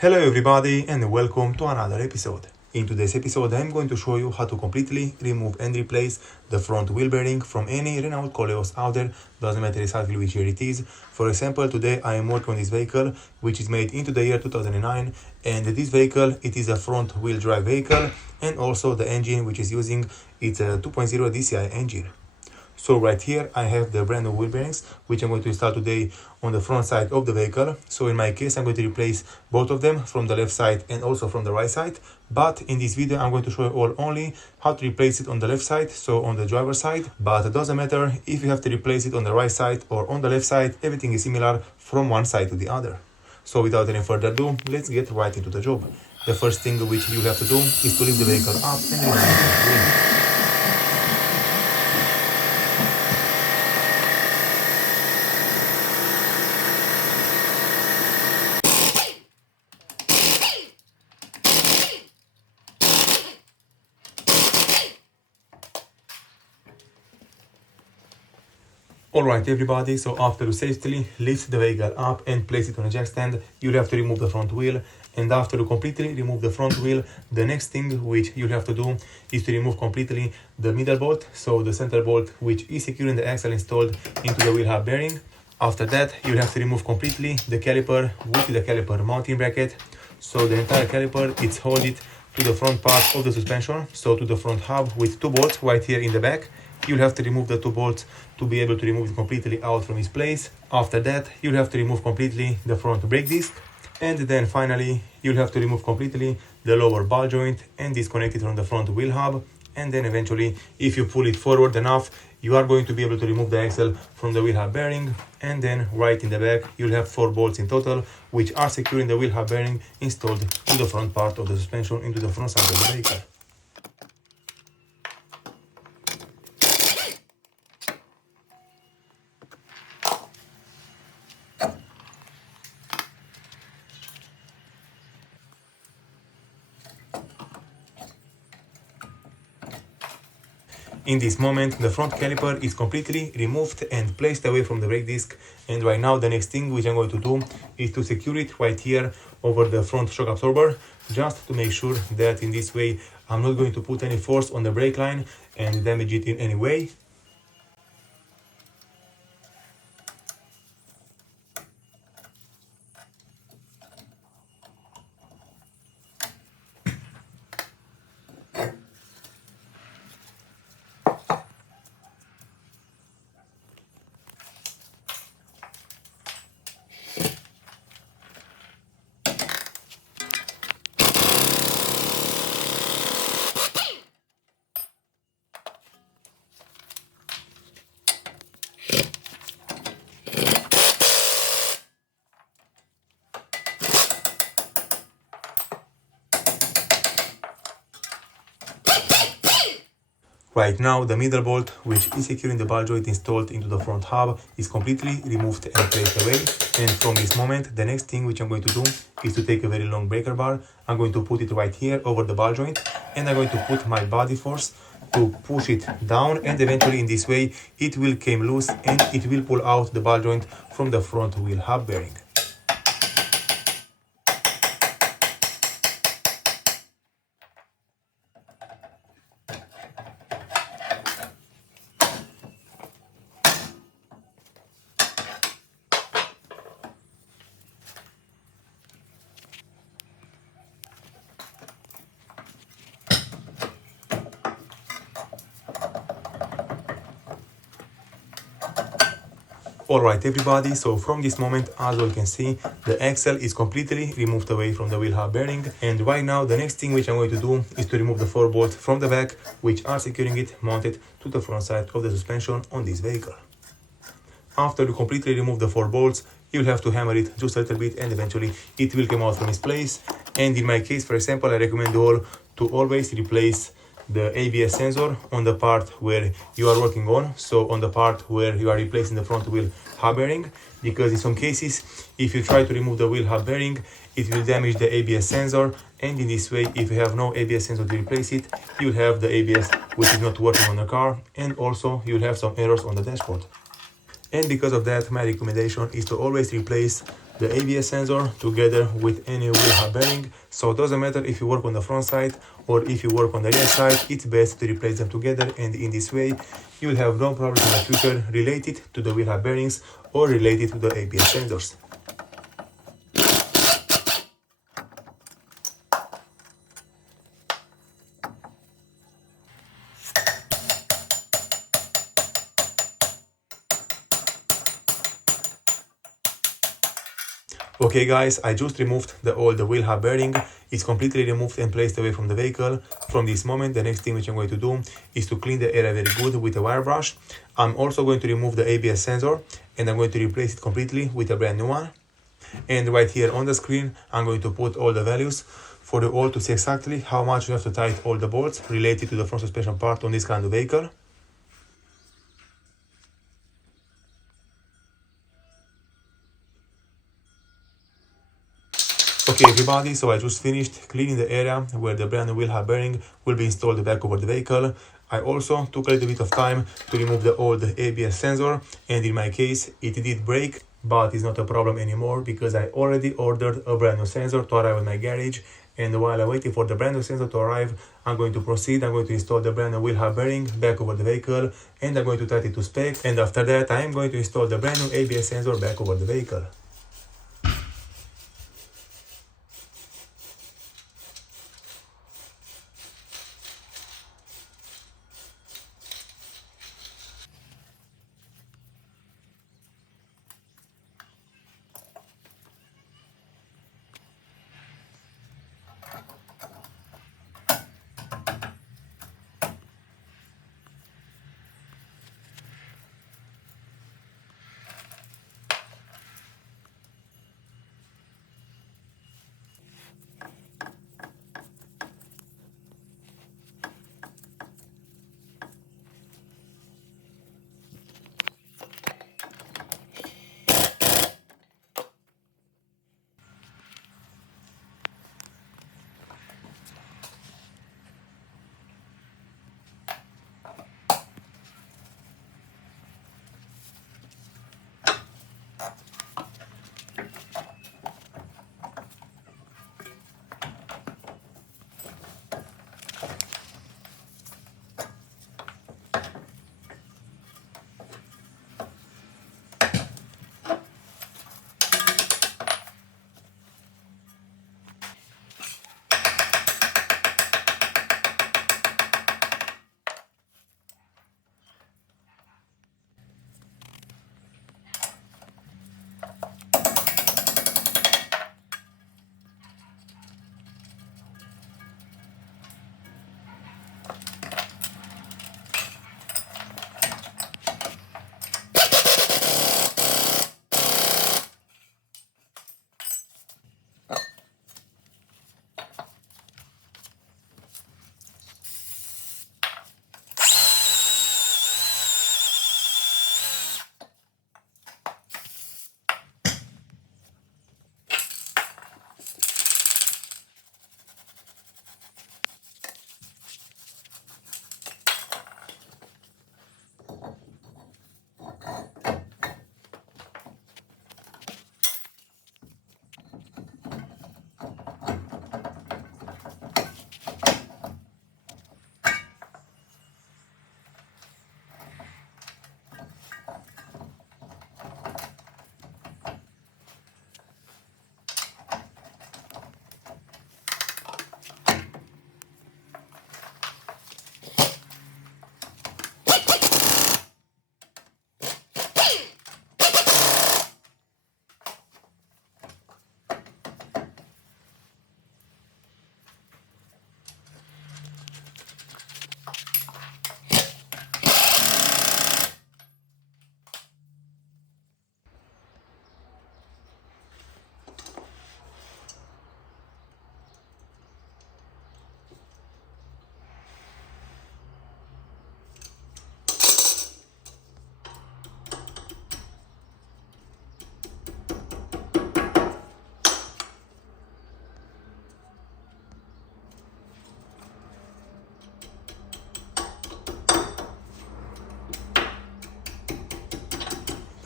Hello everybody and welcome to another episode. In today's episode I'm going to show you how to completely remove and replace the front wheel bearing from any Renault Koleos out there, doesn't matter exactly which year it is. For example, today I am working on this vehicle which is made into the year 2009, and this vehicle, it is a front wheel drive vehicle, and also the engine which is using, it's a 2.0 DCI engine. So right here I have the brand new wheel bearings which I'm going to install today on the front side of the vehicle. So in my case I'm going to replace both of them from the left side and also from the right side, but in this video I'm going to show you all only how to replace it on the left side, so on the driver's side. But it doesn't matter if you have to replace it on the right side or on the left side, everything is similar from one side to the other. So without any further ado, let's get right into the job. The first thing which you have to do is to lift the vehicle up and remove the wheel. Alright everybody, so after you safely lift the vehicle up and place it on a jack stand, you'll have to remove the front wheel. And after you completely remove the front wheel, the next thing which you'll have to do is to remove completely the middle bolt, so the center bolt which is securing the axle installed into the wheel hub bearing. After that, you'll have to remove completely the caliper with the caliper mounting bracket. So the entire caliper, it's hold it to the front part of the suspension, so to the front hub with two bolts right here in the back. You'll have to remove the two bolts to be able to remove it completely out from its place. After that, you'll have to remove completely the front brake disc. And then finally, you'll have to remove completely the lower ball joint and disconnect it from the front wheel hub. And then eventually, if you pull it forward enough, you are going to be able to remove the axle from the wheel hub bearing. And then right in the back, you'll have 4 bolts in total, which are securing the wheel hub bearing installed to the front part of the suspension into the front side of the vehicle. In this moment, the front caliper is completely removed and placed away from the brake disc. And right now, the next thing which I'm going to do is to secure it right here over the front shock absorber, just to make sure that in this way I'm not going to put any force on the brake line and damage it in any way. Right now, the middle bolt, which is securing the ball joint installed into the front hub, is completely removed and placed away. And from this moment, the next thing which I'm going to do is to take a very long breaker bar. I'm going to put it right here over the ball joint, and I'm going to put my body force to push it down, and eventually in this way it will come loose and it will pull out the ball joint from the front wheel hub bearing. Alright everybody, so from this moment, as you can see, the axle is completely removed away from the wheel hub bearing. And right now, the next thing which I'm going to do is to remove the 4 bolts from the back, which are securing it mounted to the front side of the suspension on this vehicle. After you completely remove the 4 bolts, you'll have to hammer it just a little bit and eventually it will come out from its place. And in my case, for example, I recommend you all to always replace the ABS sensor on the part where you are working on, so on the part where you are replacing the front wheel hub bearing, because in some cases if you try to remove the wheel hub bearing, it will damage the ABS sensor, and in this way, if you have no ABS sensor to replace it, you'll have the ABS which is not working on the car, and also you'll have some errors on the dashboard. And because of that, my recommendation is to always replace the ABS sensor together with any wheel hub bearing. So it doesn't matter if you work on the front side or if you work on the rear side, it's best to replace them together, and in this way you'll have no problems in the future related to the wheel hub bearings or related to the ABS sensors. Okay guys, I just removed all the wheel hub bearing. It's completely removed and placed away from the vehicle. From this moment, the next thing which I'm going to do is to clean the area very good with a wire brush. I'm also going to remove the ABS sensor and I'm going to replace it completely with a brand new one. And right here on the screen, I'm going to put all the values for the oil to see exactly how much you have to tighten all the bolts related to the front suspension part on this kind of vehicle. Okay everybody, so I just finished cleaning the area where the brand new wheel hub bearing will be installed back over the vehicle. I also took a little bit of time to remove the old ABS sensor, and in my case it did break, but it's not a problem anymore because I already ordered a brand new sensor to arrive at my garage. And while I'm waiting for the brand new sensor to arrive, I'm going to proceed. I'm going to install the brand new wheel hub bearing back over the vehicle, and I'm going to tighten it to spec, and after that I'm going to install the brand new ABS sensor back over the vehicle.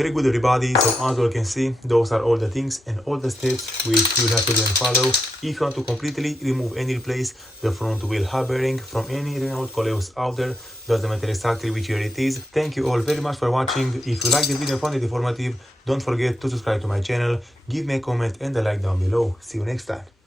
Very good, everybody. So as you all can see, those are all the things and all the steps which you have to do and follow if you want to completely remove and replace the front wheel hub bearing from any Renault Koleos out there. Doesn't matter exactly which year it is. Thank you all very much for watching. If you like this video and found it informative, don't forget to subscribe to my channel, give me a comment and a like down below. See you next time.